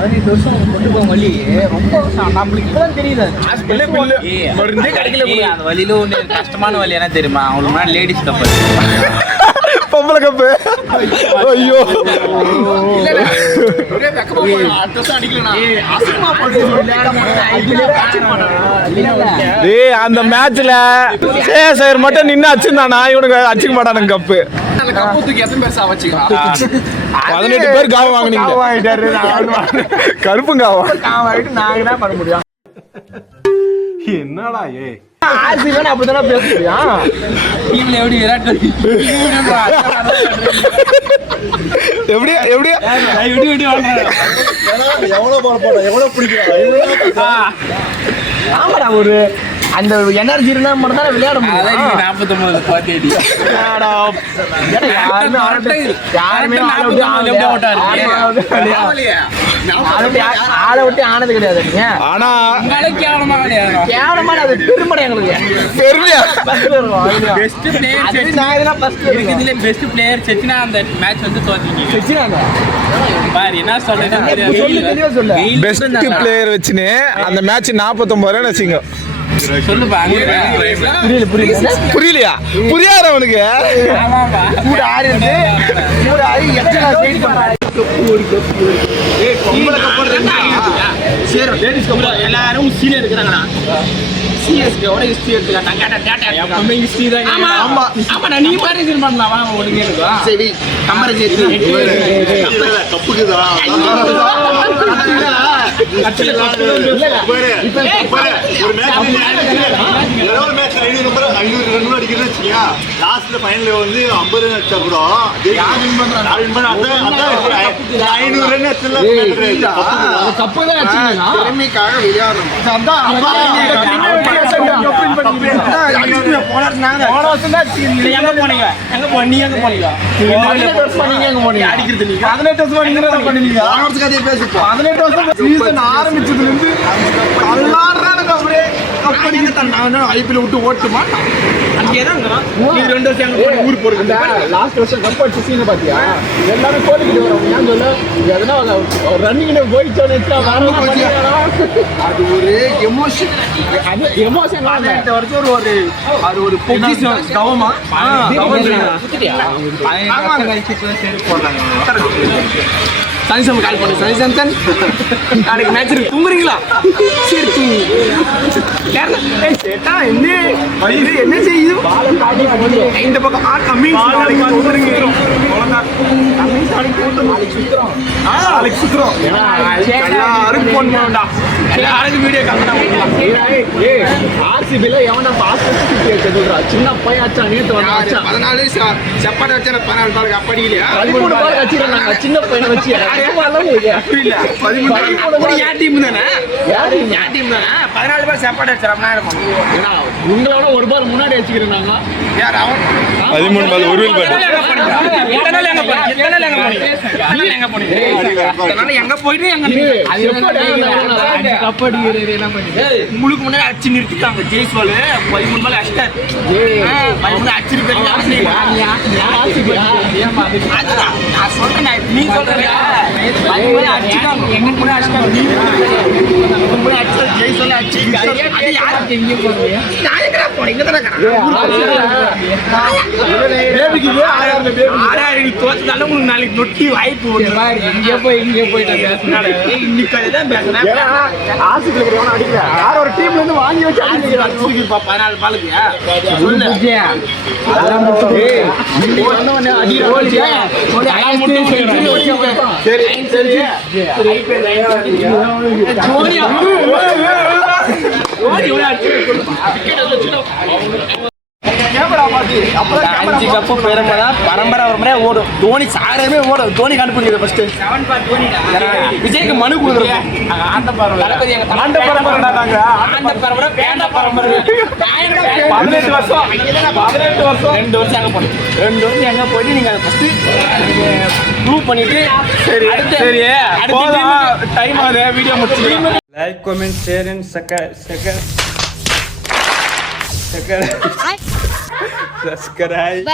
18 வருஷம் கொண்டு போக வழி ரொம்ப நம்மளுக்கு இப்பதான் தெரியுது. மருந்தே கிடைக்கல. அந்த வழியில ஒண்ணு கஷ்டமான வழி என்ன தெரியுமா? அவங்களுக்கு லேடிஸ் கப்பல், பொம்பளை கப்பு. ஐயோ அந்த மேட்ச்ல சேர் மட்டும் நின்று அச்சுந்தானா, இவனுக்கு அச்சுக்க மாட்டானுங்க கப்பு. 18 பேர் காவ வாங்கினீங்க. கருப்பும் காவா நாங்க தான் பண்ண முடியும். என்னடா அப்படித்தானே பேசுறியா? எப்படி விராட் கோலி எப்படி எவ்வளவு பிடிக்கும். ஆமாடா, ஒரு அந்த எனர்ஜி இருந்தா மட்டும் தான் விளையாட முடியும். 49 யாருமே ஆளை விட்டு ஆனது கிடையாது. ஆனா கேவலமான அது பெருமடை எங்களுக்கு. பெருமையா பெஸ்ட் பிளேயர் செச்சினா அந்த மேட்ச் வந்து தோத்தீங்க. செச்சினாங்க பாரு என்ன சொல்றேன். பெஸ்ட் பிளேயர் வச்சுன்னு அந்த மேட்ச் 49 ரன் வச்சுங்க. புரியலையா? புரியாத அவனுக்கு. எல்லாரும் சீனியர் இருக்கிறாங்களா? சிஎஸ்கேவோட ஹிஸ்டரி எடுத்துக்கலாம். ஹிஸ்டரி தான். ஆமா ஆமா, நீ பாரு இது பண்ணலாம். ஒழுங்கே இருக்கும். சரி கம்பேரிசன் கப்புக்குதா லாஸ்ட்ல ஃபைனல் வந்து 50 ரன் அடிச்சா கூட 500 ரன் கப்பு தான் திறமைக்காக விளையாடணும். ஆரம்பிச்சதுல இருந்து ஐபிஎல் விட்டு ஓட்டுமா? அங்கேதான் 2 வருஷம் ஊர் போறது. லாஸ்ட் வருஷம் கப் அடிச்சு சீனை பாத்தியா? எல்லாரும் கோலிக்கிட்டு வரோம். ஏன் சொல்ல எதனா ரன்னிங் போயிச்சோன்னு அது ஒரு எமோஷன். அது எமோஷன் 18 வருஷம் ஒரு பொசிஷன் கவமா சனிசம் கால் பண்ணு. சனிசம்சன் நாளைக்கு மேட்ச் இருக்கு. தூங்குறீங்களா? சரி தூங்கு. என்ன செய்யும் இந்த பக்கம் சின்ன பையன் நேற்று 14 செப்பாடு வச்சா 14 பால் அப்படி இல்லையா? 13 பால் வச்சிருக்காங்க சின்ன பையனை வச்சு. உங்களோட ஒரு பால் முன்னாடி வச்சுக்கிறேன். 13 பால் ஒரு உங்களுக்கு முன்னாடி அடிச்சு நிறுத்திட்டாங்க. ஜெய்ஸ்வால் 13 பால் அடிச்சாரு. 13 அடிச்சிருக்கேன். நான் சொல்றேன், நீ சொல்றேன். நாளைக்கு நொட்டி வாய்ப்பு இங்கே போயிட்டு ஒரு டீம்ல இருந்து வாங்கி வச்சு 14 பாலுக்கு சரி சரி அஞ்சு கப்பு பரம்பரை ஓடும். தோனி சாரமே ஓடும். தோனி கண்டுபிடிக்கிறது ஃபர்ஸ்ட். விஜய்க்கு மனு கொடுக்குறோம். 18 வருஷம் 2 வருஷம் எங்க போனோம். 2 வருஷம் எங்க போயிட்டு நீங்க அதை ஃபர்ஸ்ட் ப்ரூவ் பண்ணிட்டு சரி அடுத்த டைம் ஆகுது. வீடியோ முடிச்சு like comment share and subscribe.